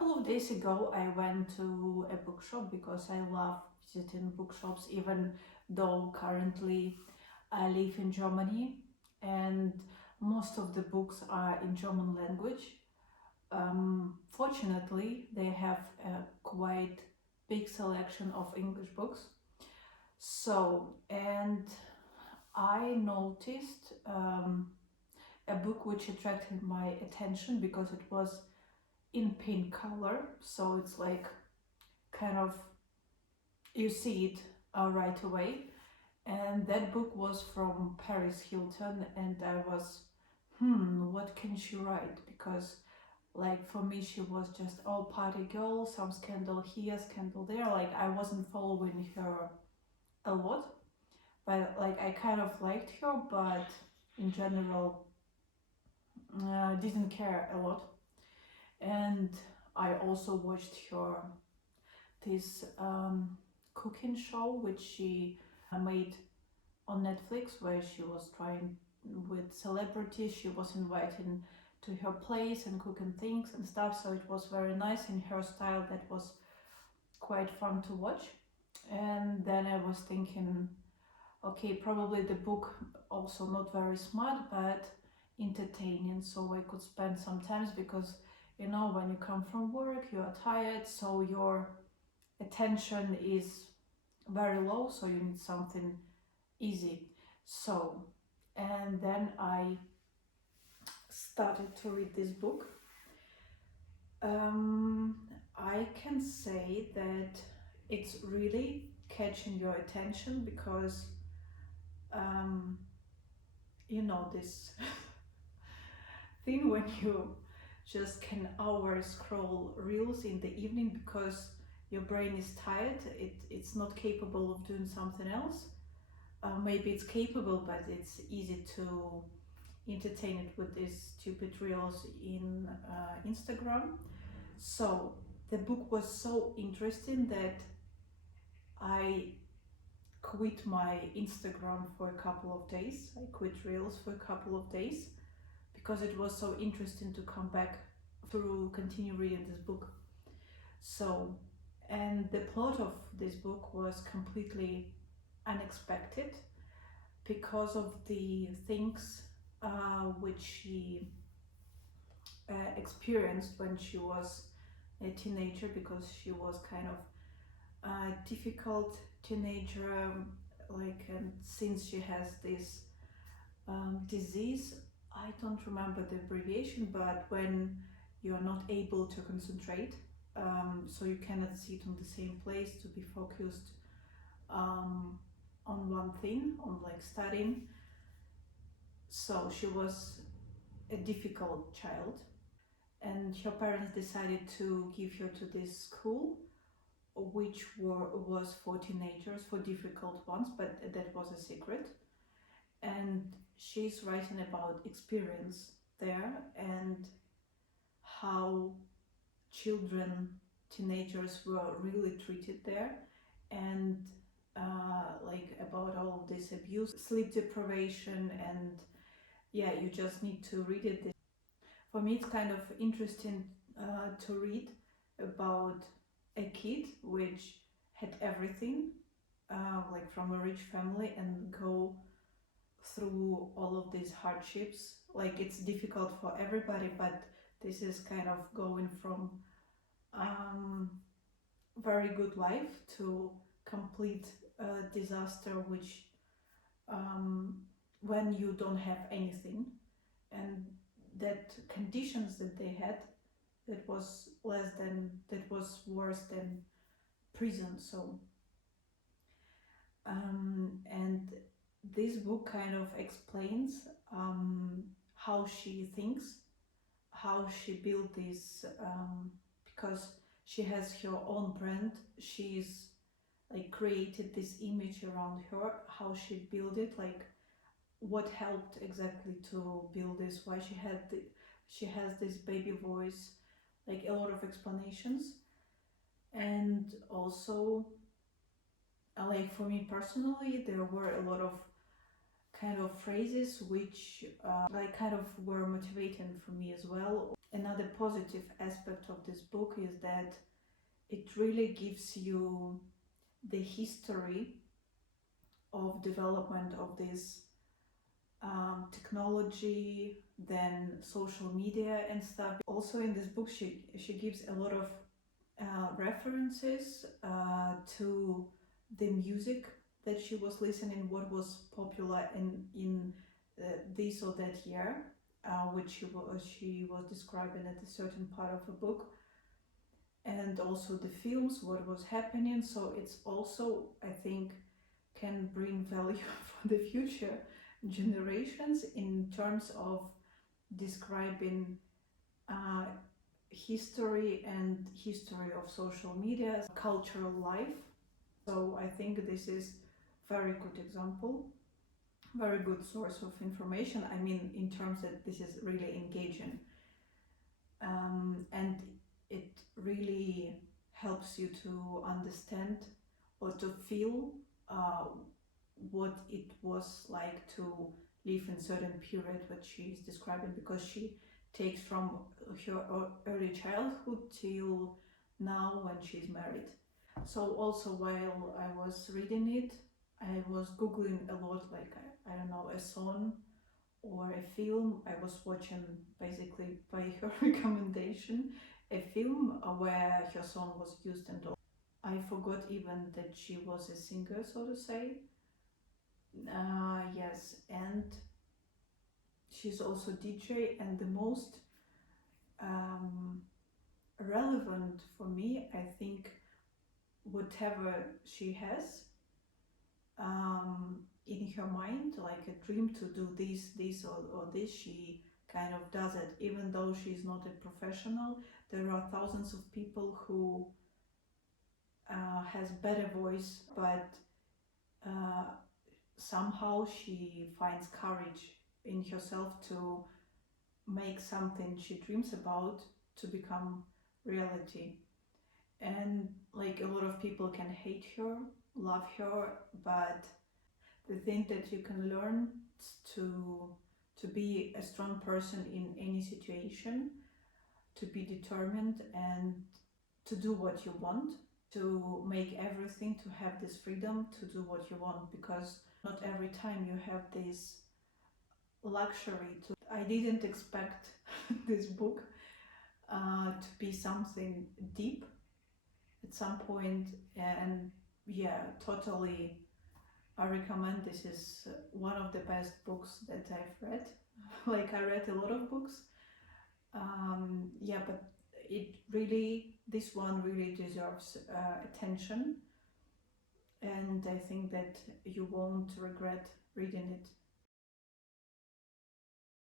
couple of days ago, I went to a bookshop because I love visiting bookshops, even though currently I live in Germany and most of the books are in German language. Fortunately, they have a quite big selection of English books. So, and I noticed a book which attracted my attention because it was in pink color, so it's like kind of you see it right away. And that book was from Paris Hilton, and I was, what can she write? Because like for me, she was just all party girl, some scandal here, scandal there. Like I wasn't following her a lot, but like I kind of liked her, but in general, didn't care a lot. And I also watched her this cooking show which she made on Netflix, where she was trying with celebrities. She was invited to her place and cooking things and stuff. So it was very nice in her style. That was quite fun to watch. And then I was thinking, okay, probably the book also not very smart, but entertaining. So I could spend some time because you know when you come from work, you are tired, so your attention is very low, so you need something easy. So, and then I started to read this book. I can say that it's really catching your attention because you know this thing when you just can hours scroll reels in the evening because your brain is tired, it's not capable of doing something else. Maybe it's capable, but it's easy to entertain it with these stupid reels in Instagram. So the book was so interesting that I quit my Instagram for a couple of days. I quit reels for a couple of days because it was so interesting to come back through, continue reading this book. So, and the plot of this book was completely unexpected because of the things which she experienced when she was a teenager, because she was kind of a difficult teenager, like, and since she has this disease, I don't remember the abbreviation, but when you are not able to concentrate, so you cannot sit on the same place to be focused on one thing, on like studying. So she was a difficult child, and her parents decided to give her to this school, which was for teenagers, for difficult ones, but that was a secret. And she's writing about experience there and how children, teenagers were really treated there, and like about all of this abuse, sleep deprivation, and yeah, you just need to read it. For me, it's kind of interesting to read about a kid which had everything, like from a rich family, and go through all of these hardships. Like it's difficult for everybody, but this is kind of going from very good life to complete disaster, which when you don't have anything, and that conditions that they had, that was worse than prison. So and this book kind of explains how she thinks, how she built this, because she has her own brand. She's like created this image around her, how she built it, like what helped exactly to build this, why she has this baby voice, like a lot of explanations. And also, like for me personally, there were a lot of kind of phrases which like kind of were motivating for me as well. Another positive aspect of this book is that it really gives you the history of development of this technology, then social media and stuff. Also in this book, she gives a lot of references to the music that she was listening, what was popular in this or that year, which she was describing at a certain part of the book, and also the films, what was happening. So it's also, I think, can bring value for the future generations in terms of describing uh, history and history of social media, cultural life. So I think this is very good example, very good source of information. I mean, in terms that this is really engaging, and it really helps you to understand or to feel uh, what it was like to live in certain period what she's describing, because she takes from her early childhood till now when she's married. So also while I was reading it, I was googling a lot, like I don't know, a song or a film. I was watching basically by her recommendation a film where her song was used, and all. I forgot even that she was a singer, so to say. Yes, and she's also DJ, and the most um, relevant for me, I think, whatever she has in her mind, like a dream to do this or this, she kind of does it. Even though she's not a professional, there are thousands of people who has better voice, but uh, somehow she finds courage in herself to make something she dreams about to become reality. And like a lot of people can hate her, love her, but the thing that you can learn to to be a strong person in any situation, to be determined and to do what you want, to make everything, to have this freedom to do what you want, because not every time you have this luxury to. I didn't expect this book to be something deep at some point, and yeah, totally I recommend. This is one of the best books that I've read. Like I read a lot of books, yeah, but it really, this one really deserves attention, and I think that you won't regret reading it.